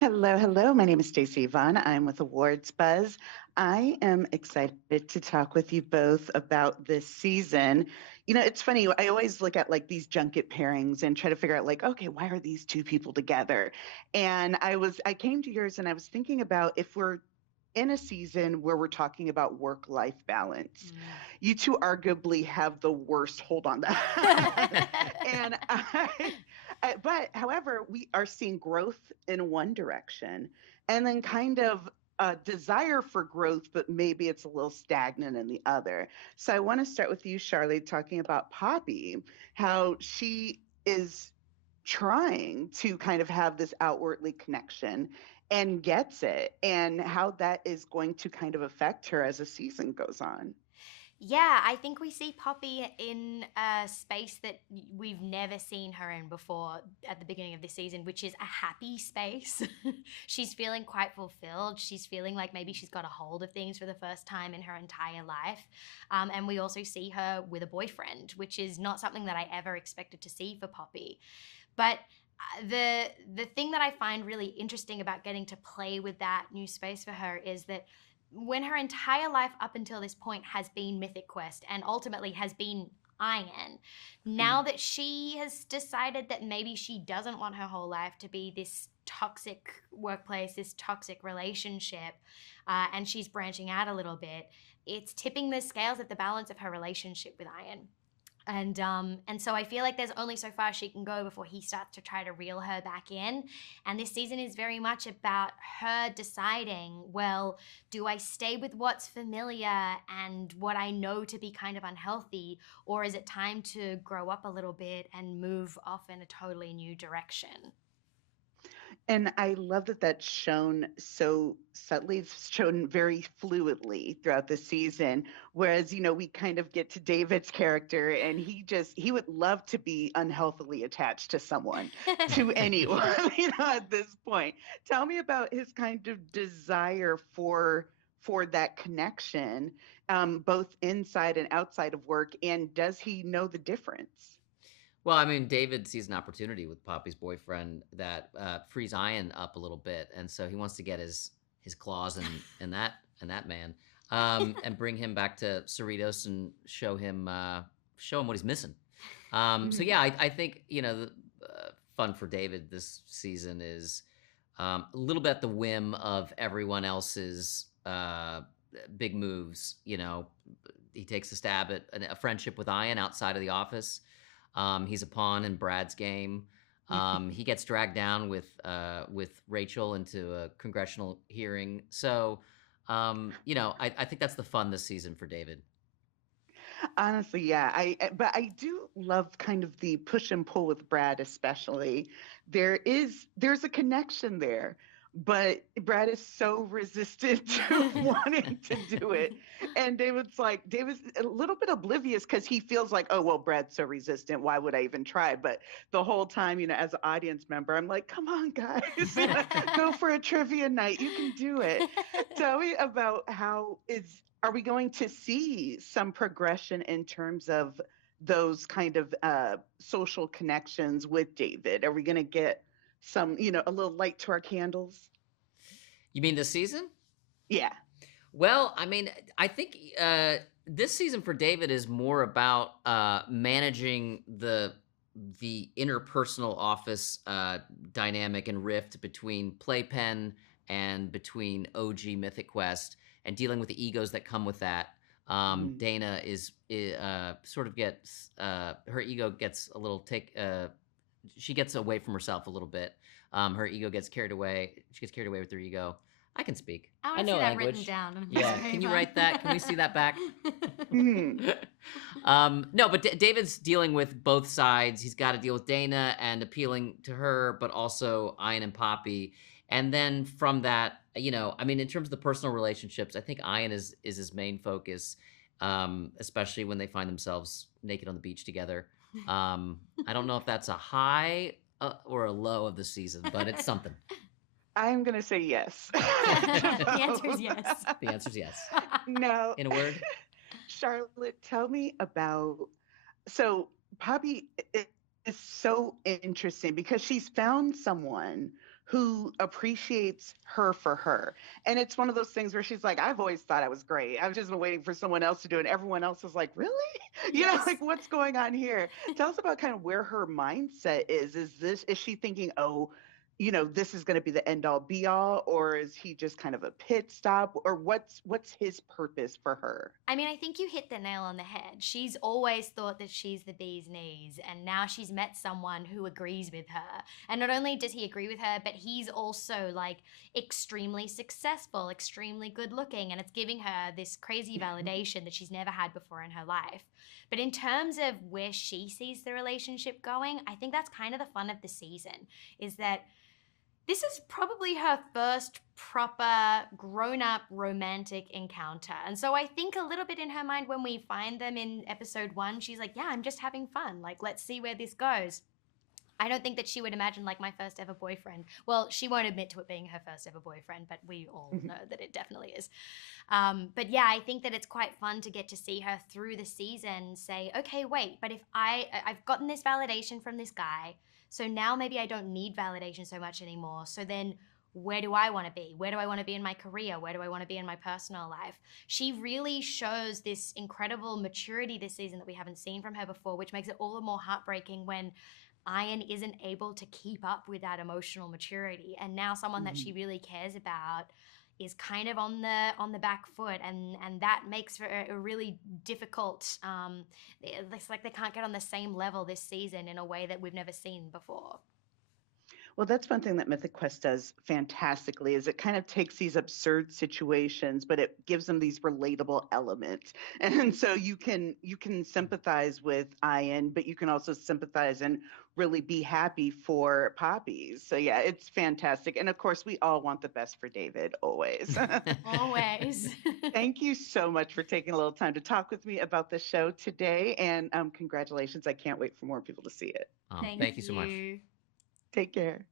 Hello, hello. My name is Stacey Yvonne. I'm with Awards Buzz. I am excited to talk with you both about this season. It's funny. I always look at like these junket pairings and try to figure out like, okay, why are these two people together? And I came to yours and I was thinking about if we're in a season where we're talking about work-life balance. Mm. You two arguably have the worst hold on that. and but however, we are seeing growth in one direction and then kind of a desire for growth, but maybe it's a little stagnant in the other. So I want to start with you, Charlotte, talking about Poppy, how she is trying to kind of have this outwardly connection and gets it, and how that is going to kind of affect her as the season goes on. Yeah, I think we see Poppy in a space that we've never seen her in before at the beginning of this season, which is a happy space. She's feeling quite fulfilled. She's feeling like maybe she's got a hold of things for the first time in her entire life. And we also see her with a boyfriend, which is not something that I ever expected to see for Poppy. But the thing that I find really interesting about getting to play with that new space for her is that when her entire life up until this point has been Mythic Quest and ultimately has been Iron, now Mm. that she has decided that maybe she doesn't want her whole life to be this toxic workplace, this toxic relationship, and she's branching out a little bit, it's tipping the scales of the balance of her relationship with Iron. And so I feel like there's only so far she can go before he starts to try to reel her back in. And this season is very much about her deciding, well, do I stay with what's familiar and what I know to be kind of unhealthy, or is it time to grow up a little bit and move off in a totally new direction? And I love that that's shown so subtly, it's shown very fluidly throughout the season. Whereas, we kind of get to David's character and he would love to be unhealthily attached to someone, to anyone, at this point. Tell me about his kind of desire for that connection, both inside and outside of work. And does he know the difference? Well, I mean, David sees an opportunity with Poppy's boyfriend that frees Ian up a little bit, and so he wants to get his claws in that man, and bring him back to Cerritos and show him what he's missing. So Mhm. yeah, I think the fun for David this season is a little bit at the whim of everyone else's big moves. He takes a stab at a friendship with Ian outside of the office. He's a pawn in Brad's game. He gets dragged down with Rachel into a congressional hearing. So, I think that's the fun this season for David. Honestly, yeah. But I do love kind of the push and pull with Brad, especially. There's a connection there, but Brad is so resistant to wanting to do it. And David's a little bit oblivious because he feels like, oh well, Brad's so resistant. Why would I even try? But the whole time, as an audience member, I'm like, come on, guys, go for a trivia night. You can do it. Tell me about how is are we going to see some progression in terms of those kind of social connections with David? Are we going to get some, a little light to our candles? You mean this season? Yeah. Well, I mean, I think this season for David is more about managing the interpersonal office dynamic and rift between Playpen and between OG Mythic Quest, and dealing with the egos that come with that. Mhm. Dana sort of gets her ego gets a little take. She gets away from herself a little bit. Her ego gets carried away. She gets carried away with her ego. I can speak. I I want to see know that written language. down on a piece of Yeah. Can you paper. write that? Can we see that back? Mhm. No, but David's dealing with both sides. He's got to deal with Dana and appealing to her, but also Ian and Poppy. And then from that, I mean, in terms of the personal relationships, I think Ian is his main focus, especially when they find themselves naked on the beach together. I don't know if that's a high or a low of the season, but it's something. I'm going to say yes The to answer is both. yes. The answer is yes. Now, In a word, Charlotte, tell me about so Poppy is so interesting because she's found someone who appreciates her for her. And it's one of those things where she's like, I've always thought I was great. I've just been waiting for someone else to do it. And everyone else is like, really? Yes. Like what's going on here? Tell us about kind of where her mindset is. Is she thinking, oh, this is going to be the end all be all, or is he just kind of a pit stop, or what's his purpose for her? I mean, I think you hit the nail on the head. She's always thought that she's the bee's knees, and now she's met someone who agrees with her. And not only does he agree with her, but he's also like extremely successful, extremely good looking, and it's giving her this crazy validation that she's never had before in her life. But in terms of where she sees the relationship going, I think that's kind of the fun of the season, is that this is probably her first proper grown-up romantic encounter. And so I think a little bit in her mind when we find them in episode 1, she's like, yeah, I'm just having fun. Like, let's see where this goes. I don't think that she would imagine like my first ever boyfriend. Well, she won't admit to it being her first ever boyfriend, but we all know that it definitely is. But yeah, I think that it's quite fun to get to see her through the season say, okay, wait, but if I've gotten this validation from this guy, so now maybe I don't need validation so much anymore. So then where do I want to be? Where do I want to be in my career? Where do I want to be in my personal life? She really shows this incredible maturity this season that we haven't seen from her before, which makes it all the more heartbreaking when Ian isn't able to keep up with that emotional maturity. And now someone that she really cares about is kind of on the back foot, and that makes for a really difficult, it's like they can't get on the same level this season in a way that we've never seen before. Well, that's one thing that Mythic Quest does fantastically is it kind of takes these absurd situations, but it gives them these relatable elements. And so you can sympathize with Ian, but you can also sympathize and really be happy for Poppy. So yeah, it's fantastic. And of course, we all want the best for David always. Always. Thank you so much for taking a little time to talk with me about the show today. And congratulations. I can't wait for more people to see it. Thank you so much. Take care.